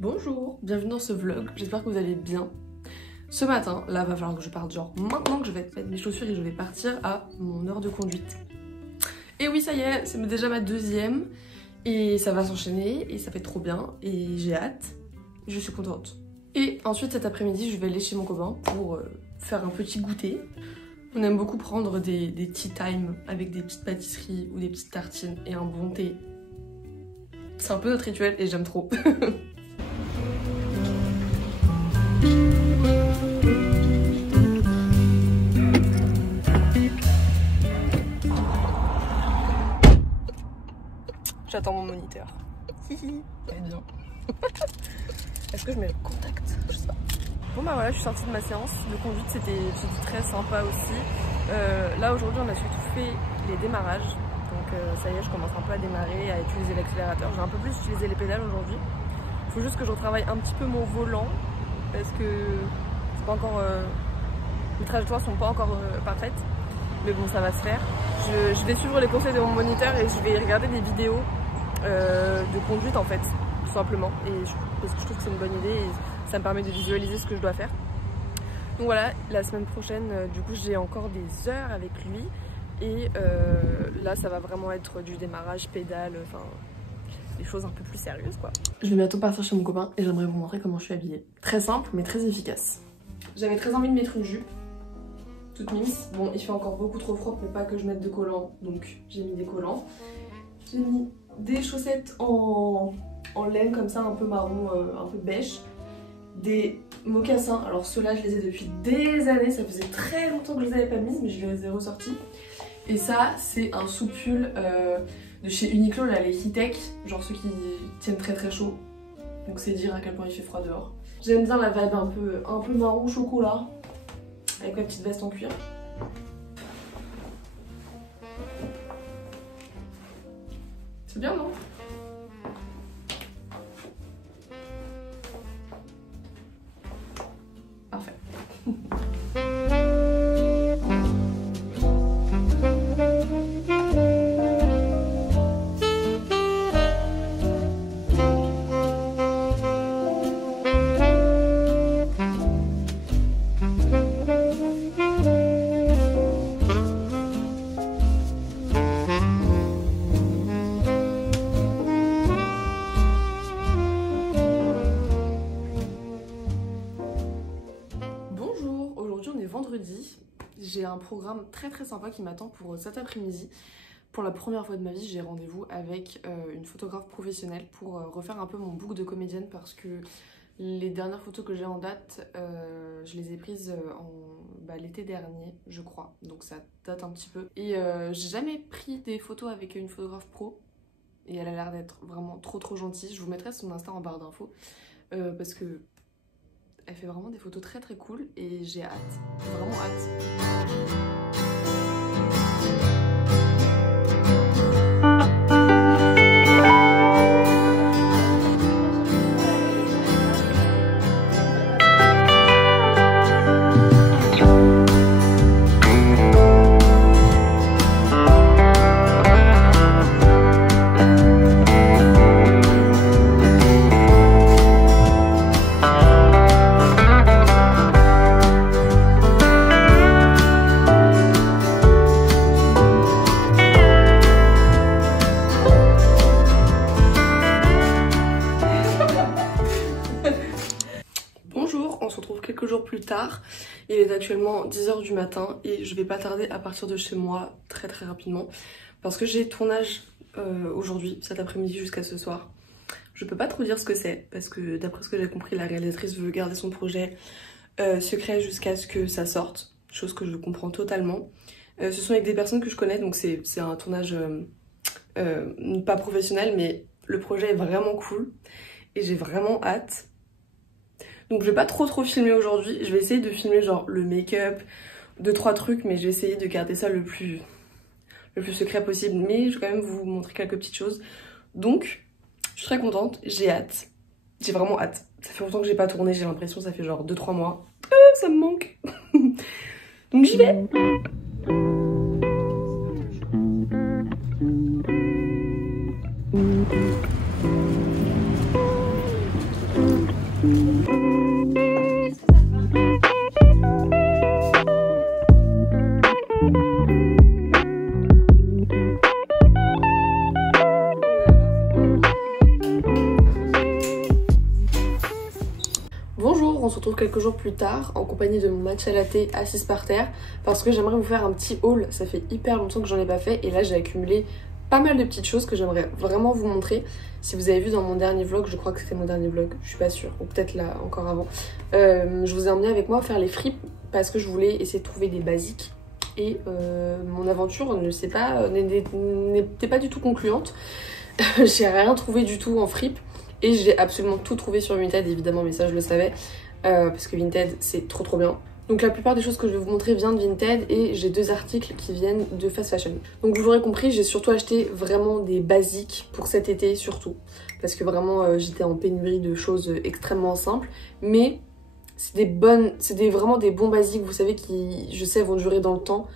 Bonjour, bienvenue dans ce vlog, j'espère que vous allez bien. Ce matin, là va falloir que je parte genre maintenant que je vais mettre mes chaussures et je vais partir à mon heure de conduite. Et oui ça y est, c'est déjà ma deuxième et ça va s'enchaîner et ça fait trop bien et j'ai hâte, je suis contente. Et ensuite cet après-midi je vais aller chez mon copain pour faire un petit goûter. On aime beaucoup prendre des tea time avec des petites pâtisseries ou des petites tartines et un bon thé. C'est un peu notre rituel et j'aime trop. J'attends mon moniteur. Hihi, ça va être bien. Est-ce que je mets le contact? Je sais pas. Bon bah voilà, je suis sortie de ma séance de conduite, c'était très sympa aussi. Là aujourd'hui on a surtout fait les démarrages. Donc ça y est, je commence un peu à démarrer, à utiliser l'accélérateur. J'ai un peu plus utilisé les pédales aujourd'hui. Il faut juste que je retravaille un petit peu mon volant parce que c'est pas encore, les trajectoires sont pas encore parfaites. Mais bon, ça va se faire. Je vais suivre les conseils de mon moniteur et je vais regarder des vidéos de conduite en fait, tout simplement. Parce que je trouve que c'est une bonne idée et ça me permet de visualiser ce que je dois faire. Donc voilà, la semaine prochaine, du coup, j'ai encore des heures avec lui. Et là, ça va vraiment être du démarrage, pédale, enfin, des choses un peu plus sérieuses quoi. Je vais bientôt partir chez mon copain et j'aimerais vous montrer comment je suis habillée. Très simple, mais très efficace. J'avais très envie de mettre une jupe. Toute mince. Bon, il fait encore beaucoup trop froid pour pas que je mette de collants, donc j'ai mis des collants. J'ai mis des chaussettes en laine comme ça, un peu marron, un peu beige. Des mocassins, alors ceux-là je les ai depuis des années, ça faisait très longtemps que je les avais pas mises, mais je les ai ressortis. Et ça, c'est un sous-pull de chez Uniqlo, là, les Heatech, genre ceux qui tiennent très très chaud. Donc c'est dire à quel point il fait froid dehors. J'aime bien la vibe un peu marron chocolat. Avec ma petite veste en cuir. C'est bien, non? Parfait. Vendredi, j'ai un programme très sympa qui m'attend pour cet après-midi. Pour la première fois de ma vie, j'ai rendez-vous avec une photographe professionnelle pour refaire un peu mon book de comédienne parce que les dernières photos que j'ai en date, je les ai prises l'été dernier, je crois. Donc ça date un petit peu. Et j'ai jamais pris des photos avec une photographe pro et elle a l'air d'être vraiment trop gentille. Je vous mettrai son Insta en barre d'infos parce que elle fait vraiment des photos très cool et j'ai hâte, vraiment hâte. Quelques jours plus tard, il est actuellement 10 h du matin et je vais pas tarder à partir de chez moi très rapidement parce que j'ai tournage aujourd'hui, cet après-midi jusqu'à ce soir. Je peux pas trop dire ce que c'est parce que d'après ce que j'ai compris, la réalisatrice veut garder son projet secret jusqu'à ce que ça sorte, chose que je comprends totalement. Ce sont avec des personnes que je connais, donc c'est un tournage pas professionnel, mais le projet est vraiment cool et j'ai vraiment hâte. Donc je vais pas trop filmer aujourd'hui, je vais essayer de filmer genre le make-up, 2-3 trucs, mais je vais essayer de garder ça le plus secret possible, mais je vais quand même vous montrer quelques petites choses. Donc je suis très contente, j'ai hâte, j'ai vraiment hâte. Ça fait longtemps que j'ai pas tourné, j'ai l'impression, ça fait genre 2-3 mois. Ça me manque. Donc j'y vais. Bonjour, on se retrouve quelques jours plus tard en compagnie de mon matcha latte assise par terre parce que j'aimerais vous faire un petit haul. Ça fait hyper longtemps que j'en ai pas fait et là j'ai accumulé pas mal de petites choses que j'aimerais vraiment vous montrer. Si vous avez vu dans mon dernier vlog, je crois que c'était mon dernier vlog, je suis pas sûre, ou peut-être là encore avant, je vous ai emmené avec moi faire les fripes parce que je voulais essayer de trouver des basiques et mon aventure n'était pas du tout concluante. J'ai rien trouvé du tout en fripe. Et j'ai absolument tout trouvé sur Vinted, évidemment, mais ça je le savais, parce que Vinted c'est trop bien. Donc la plupart des choses que je vais vous montrer viennent de Vinted et j'ai 2 articles qui viennent de fast fashion. Donc vous l'aurez compris, j'ai surtout acheté vraiment des basiques pour cet été surtout. Parce que vraiment j'étais en pénurie de choses extrêmement simples. Mais c'est vraiment des bons basiques, vous savez, qui je sais vont durer dans le temps.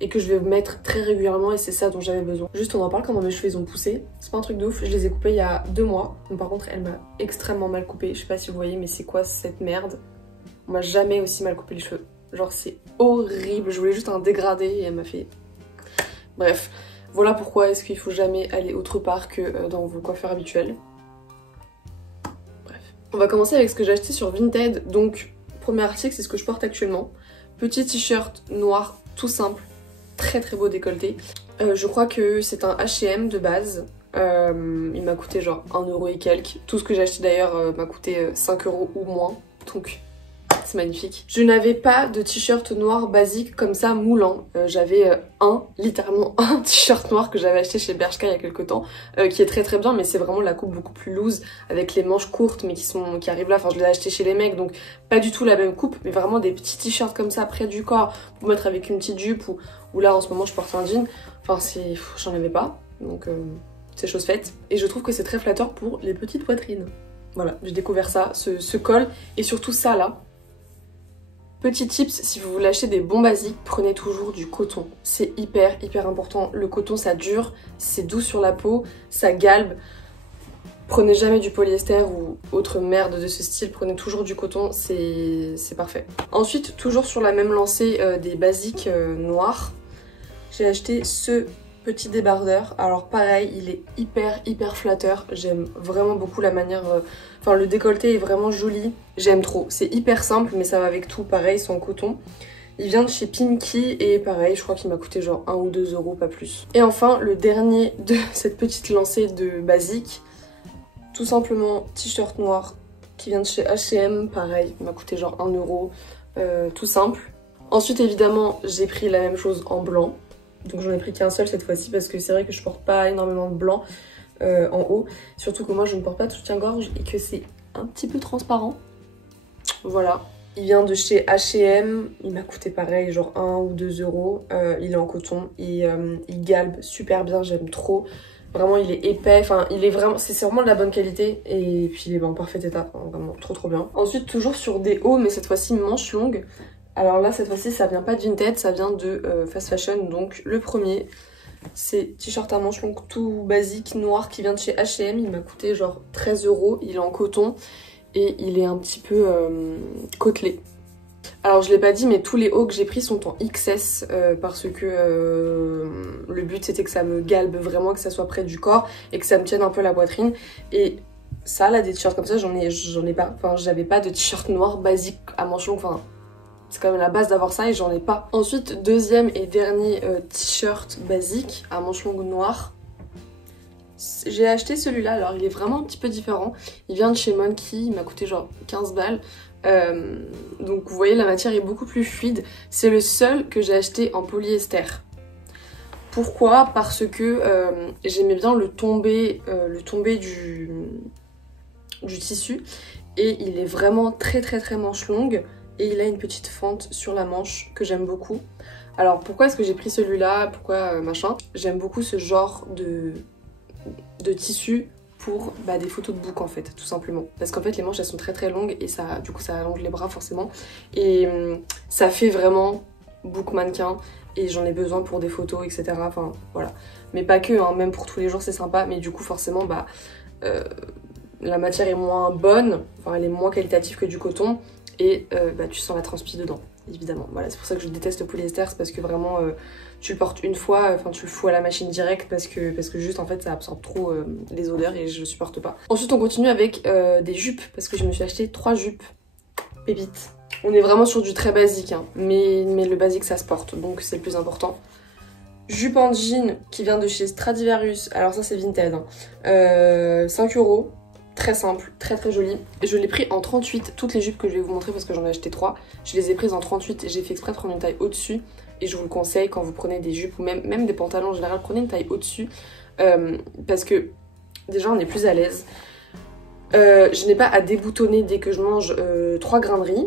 Et que je vais mettre très régulièrement et c'est ça dont j'avais besoin. Juste on en parle comment mes cheveux ils ont poussé. C'est pas un truc de ouf, je les ai coupés il y a 2 mois. Donc par contre elle m'a extrêmement mal coupé. Je sais pas si vous voyez mais c'est quoi cette merde. On m'a jamais aussi mal coupé les cheveux. Genre c'est horrible, je voulais juste un dégradé et elle m'a fait... Bref, voilà pourquoi est-ce qu'il faut jamais aller autre part que dans vos coiffeurs habituels. Bref. On va commencer avec ce que j'ai acheté sur Vinted. Donc premier article c'est ce que je porte actuellement. Petit t-shirt noir tout simple. Très beau décolleté. Je crois que c'est un H&M de base. Il m'a coûté genre 1€ et quelques. Tout ce que j'ai acheté d'ailleurs m'a coûté 5€ ou moins. Donc c'est magnifique. Je n'avais pas de t-shirt noir basique comme ça moulant. J'avais littéralement un t-shirt noir que j'avais acheté chez Bershka il y a quelques temps. Qui est très bien mais c'est vraiment la coupe beaucoup plus loose. Avec les manches courtes mais qui arrivent là. Enfin je l'ai acheté chez les mecs donc pas du tout la même coupe. Mais vraiment des petits t-shirts comme ça près du corps. Pour mettre avec une petite jupe ou là en ce moment je porte un jean. Enfin j'en avais pas. Donc c'est chose faite. Et je trouve que c'est très flatteur pour les petites poitrines. Voilà, j'ai découvert ça, ce col et surtout ça là. Petit tips, si vous voulez acheter des bons basiques, prenez toujours du coton. C'est hyper important. Le coton ça dure, c'est doux sur la peau, ça galbe. Prenez jamais du polyester ou autre merde de ce style, prenez toujours du coton, c'est parfait. Ensuite, toujours sur la même lancée des basiques noirs, j'ai acheté ce petit débardeur. Alors pareil, il est hyper flatteur. J'aime vraiment beaucoup la manière... Enfin, le décolleté est vraiment joli. J'aime trop. C'est hyper simple, mais ça va avec tout. Pareil, c'est en coton. Il vient de chez Pinky et pareil, je crois qu'il m'a coûté genre 1 ou 2€, pas plus. Et enfin, le dernier de cette petite lancée de basique, tout simplement t-shirt noir qui vient de chez H&M. Pareil, il m'a coûté genre 1€, tout simple. Ensuite, évidemment, j'ai pris la même chose en blanc. Donc j'en ai pris qu'un seul cette fois-ci parce que c'est vrai que je porte pas énormément de blanc en haut. Surtout que moi je ne porte pas de soutien-gorge et que c'est un petit peu transparent. Voilà. Il vient de chez H&M. Il m'a coûté pareil genre 1 ou 2€. Il est en coton et il galbe super bien, j'aime trop. Vraiment il est épais, enfin il est vraiment, c'est vraiment de la bonne qualité et puis il est en parfait état, enfin, vraiment trop bien. Ensuite toujours sur des hauts mais cette fois-ci manches longues. Alors là, cette fois-ci, ça vient pas de Vinted, ça vient de fast fashion. Donc le premier, c'est t-shirt à manches longues tout basique, noir, qui vient de chez H&M. Il m'a coûté genre 13€. Il est en coton et il est un petit peu côtelé. Alors je l'ai pas dit, mais tous les hauts que j'ai pris sont en XS parce que le but c'était que ça me galbe vraiment, que ça soit près du corps et que ça me tienne un peu la poitrine. Et ça, là, des t-shirts comme ça, j'en ai pas. Enfin, j'avais pas de t-shirt noir basique à manches longues, enfin... C'est quand même la base d'avoir ça et j'en ai pas. Ensuite, deuxième et dernier t-shirt basique à manches longues noires. J'ai acheté celui-là, alors il est vraiment un petit peu différent. Il vient de chez Monkey, il m'a coûté genre 15 balles. Donc vous voyez, la matière est beaucoup plus fluide. C'est le seul que j'ai acheté en polyester. Pourquoi? Parce que j'aimais bien le tombé du tissu. Et il est vraiment très manche longue. Et il a une petite fente sur la manche que j'aime beaucoup. Alors pourquoi est-ce que j'ai pris celui-là? Pourquoi machin? J'aime beaucoup ce genre de tissu pour des photos de book en fait, tout simplement. Parce qu'en fait les manches elles sont très longues et ça, du coup ça allonge les bras forcément. Et ça fait vraiment book mannequin et j'en ai besoin pour des photos etc. Enfin voilà. Mais pas que, hein, même pour tous les jours c'est sympa. Mais du coup forcément la matière est moins bonne, enfin elle est moins qualitative que du coton, et bah, tu sens la transpi dedans, évidemment. Voilà, c'est pour ça que je déteste le polyester, c'est parce que vraiment tu le portes une fois, enfin tu le fous à la machine direct parce que juste en fait ça absorbe trop les odeurs et je supporte pas. Ensuite on continue avec des jupes, parce que je me suis acheté 3 jupes pépites. On est vraiment sur du très basique, hein, mais le basique ça se porte, donc c'est le plus important. Jupe en jean qui vient de chez Stradivarius, alors ça c'est Vinted, hein. 5 €, très simple, très très joli. Je l'ai pris en 38, toutes les jupes que je vais vous montrer parce que j'en ai acheté 3, je les ai prises en 38 et j'ai fait exprès de prendre une taille au-dessus. Et je vous le conseille quand vous prenez des jupes ou même des pantalons en général, prenez une taille au-dessus parce que déjà on est plus à l'aise. Je n'ai pas à déboutonner dès que je mange 3 grains de riz.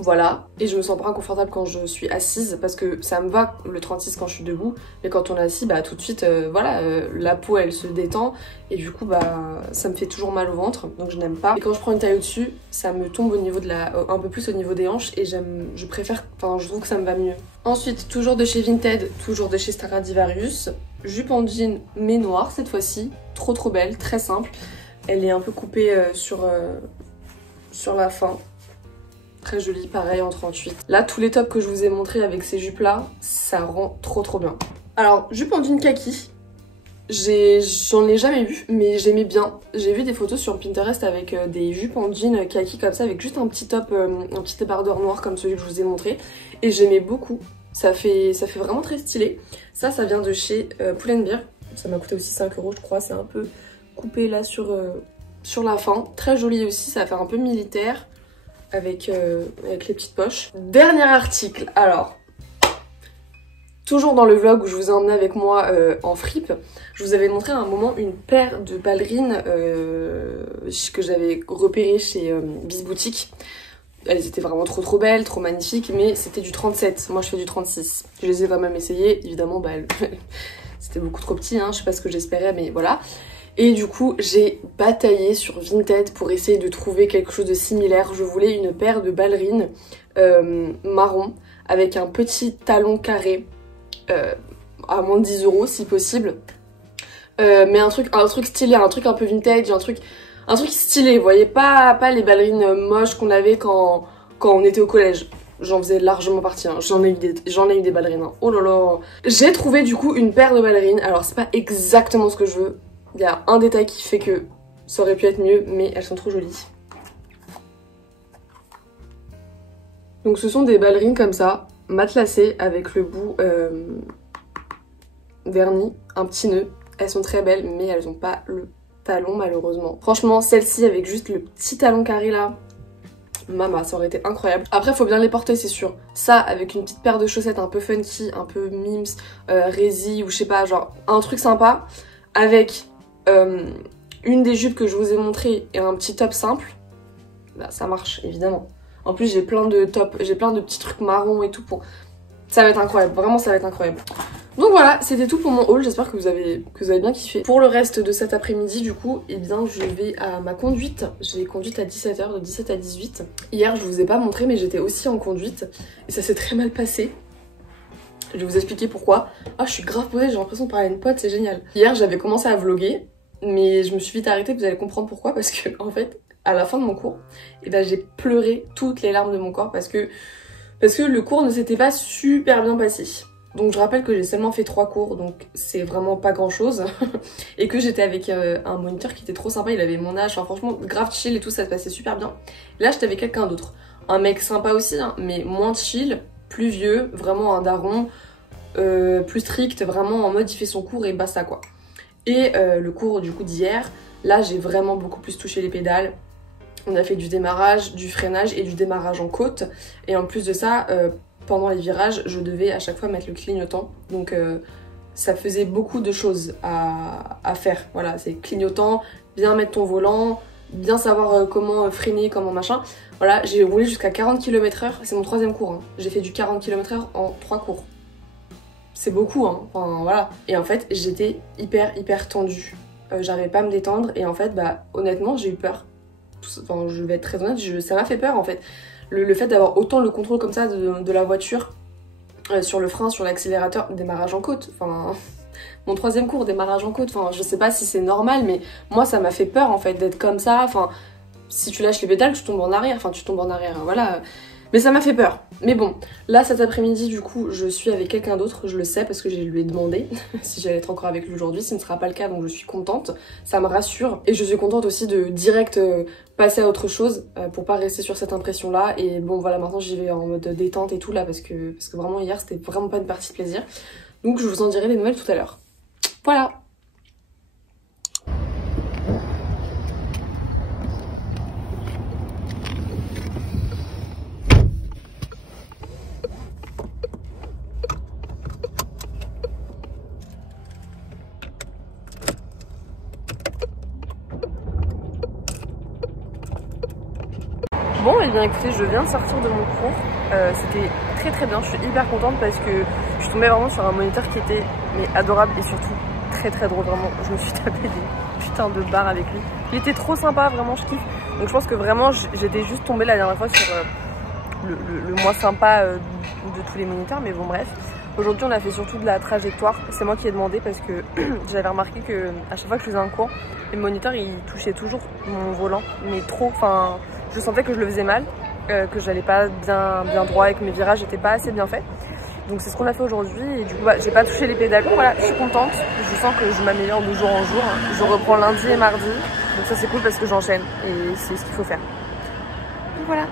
Voilà, et je me sens pas inconfortable quand je suis assise parce que ça me va le 36 quand je suis debout, mais quand on est assis, bah tout de suite, voilà, la peau elle se détend et du coup bah ça me fait toujours mal au ventre, donc je n'aime pas. Et quand je prends une taille au-dessus, ça me tombe au niveau de un peu plus au niveau des hanches et je préfère, enfin je trouve que ça me va mieux. Ensuite, toujours de chez Vinted, toujours de chez Stradivarius, jupe en jean mais noire cette fois-ci, trop trop belle, très simple. Elle est un peu coupée sur la fin. Très jolie, pareil en 38. Là, tous les tops que je vous ai montrés avec ces jupes là, ça rend trop trop bien. Alors, jupe en jean kaki, j'en ai jamais vu, mais j'aimais bien. J'ai vu des photos sur Pinterest avec des jupes en jean kaki comme ça, avec juste un petit top, un petit débardeur noir comme celui que je vous ai montré. Et j'aimais beaucoup, ça fait vraiment très stylé. Ça vient de chez Pull&Bear. Ça m'a coûté aussi 5 € je crois, c'est un peu coupé là sur la fin. Très joli aussi, ça fait un peu militaire. Avec les petites poches. Dernier article, alors, toujours dans le vlog où je vous ai emmené avec moi en fripe, je vous avais montré à un moment une paire de ballerines que j'avais repérées chez Bisboutique. Elles étaient vraiment trop trop belles, trop magnifiques, mais c'était du 37, moi je fais du 36. Je les ai quand même essayées, évidemment bah, c'était beaucoup trop petit, hein, je sais pas ce que j'espérais, mais voilà. Et du coup, j'ai bataillé sur Vinted pour essayer de trouver quelque chose de similaire. Je voulais une paire de ballerines marron avec un petit talon carré à moins de 10 € si possible. Mais un truc stylé, un truc un peu vintage, un truc stylé, vous voyez, pas les moches qu'on avait quand on était au collège. J'en faisais largement partie, hein. J'en ai eu des ballerines, hein. Oh là là. J'ai trouvé du coup une paire de ballerines, alors c'est pas exactement ce que je veux. Il y a un détail qui fait que ça aurait pu être mieux, mais elles sont trop jolies. Donc ce sont des ballerines comme ça, matelassées avec le bout verni, un petit nœud. Elles sont très belles, mais elles n'ont pas le talon malheureusement. Franchement, celle-ci avec juste le petit talon carré là, mama, ça aurait été incroyable. Après, faut bien les porter, c'est sûr. Ça, avec une petite paire de chaussettes un peu funky, un peu mims, Rési ou je sais pas, genre un truc sympa, avec une des jupes que je vous ai montré et un petit top simple, bah ça marche évidemment. En plus j'ai plein de tops, j'ai plein de petits trucs marrons et tout pour... Ça va être incroyable, vraiment ça va être incroyable. Donc voilà, c'était tout pour mon haul, j'espère que vous avez bien kiffé. Pour le reste de cet après-midi du coup, eh bien je vais à ma conduite. J'ai conduite à 17 h, de 17 à 18. Hier je vous ai pas montré mais j'étais aussi en conduite et ça s'est très mal passé. Je vais vous expliquer pourquoi. Ah, je suis grave posée, j'ai l'impression de parler à une pote, c'est génial. Hier j'avais commencé à vlogger, mais je me suis vite arrêtée, vous allez comprendre pourquoi, parce que en fait, à la fin de mon cours, eh ben, j'ai pleuré toutes les larmes de mon corps parce que le cours ne s'était pas super bien passé. Donc je rappelle que j'ai seulement fait 3 cours, donc c'est vraiment pas grand chose. Et que j'étais avec un moniteur qui était trop sympa, il avait mon âge, enfin franchement grave chill et tout, ça se passait super bien. Là j'étais avec quelqu'un d'autre, un mec sympa aussi, hein, mais moins chill, plus vieux, vraiment un daron, plus strict, vraiment en mode il fait son cours et basta quoi. Et le cours du coup d'hier, là j'ai vraiment beaucoup plus touché les pédales. On a fait du démarrage, du freinage et du démarrage en côte. Et en plus de ça, pendant les virages, je devais à chaque fois mettre le clignotant. Donc ça faisait beaucoup de choses à faire. Voilà, c'est clignotant, bien mettre ton volant, bien savoir comment freiner, comment machin. Voilà, j'ai roulé jusqu'à 40 km/h, c'est mon 3e cours. Hein. J'ai fait du 40 km/h en 3 cours. C'est beaucoup, hein, enfin voilà. Et en fait, j'étais hyper tendue. J'arrivais pas à me détendre et en fait, bah honnêtement, j'ai eu peur. Enfin, je vais être très honnête, ça m'a fait peur en fait. Le fait d'avoir autant le contrôle comme ça de la voiture, sur le frein, sur l'accélérateur, démarrage en côte. Enfin, mon 3e cours, démarrage en côte. Enfin, je sais pas si c'est normal, mais moi, ça m'a fait peur, en fait, d'être comme ça. Enfin, si tu lâches les pédales, tu tombes en arrière. Enfin, tu tombes en arrière, voilà. Mais ça m'a fait peur. Mais bon, là, cet après-midi, du coup, je suis avec quelqu'un d'autre. Je le sais parce que je lui ai demandé si j'allais être encore avec lui aujourd'hui. Ce ne sera pas le cas, donc je suis contente. Ça me rassure. Et je suis contente aussi de direct passer à autre chose pour pas rester sur cette impression-là. Et bon, voilà, maintenant, j'y vais en mode détente et tout, là, parce que vraiment, hier, c'était vraiment pas une partie de plaisir. Donc, je vous en dirai des nouvelles tout à l'heure. Voilà. Bon, et bien écoutez, je viens de sortir de mon cours, c'était très bien, je suis hyper contente parce que je suis tombée vraiment sur un moniteur qui était adorable et surtout très drôle, vraiment, je me suis tapé des putains de barres avec lui. Il était trop sympa, vraiment, je kiffe. Donc je pense que vraiment, j'étais juste tombée la dernière fois sur le moins sympa de tous les moniteurs, mais bon bref. Aujourd'hui on a fait surtout de la trajectoire, c'est moi qui ai demandé parce que j'avais remarqué que à chaque fois que je faisais un cours, les moniteurs ils touchaient toujours mon volant, mais trop, enfin je sentais que je le faisais mal, que j'allais pas bien droit et que mes virages n'étaient pas assez bien faits. Donc c'est ce qu'on a fait aujourd'hui et du coup bah, j'ai pas touché les pédales. Voilà, je suis contente, je sens que je m'améliore de jour en jour. Je reprends lundi et mardi, donc ça c'est cool parce que j'enchaîne et c'est ce qu'il faut faire. Donc voilà.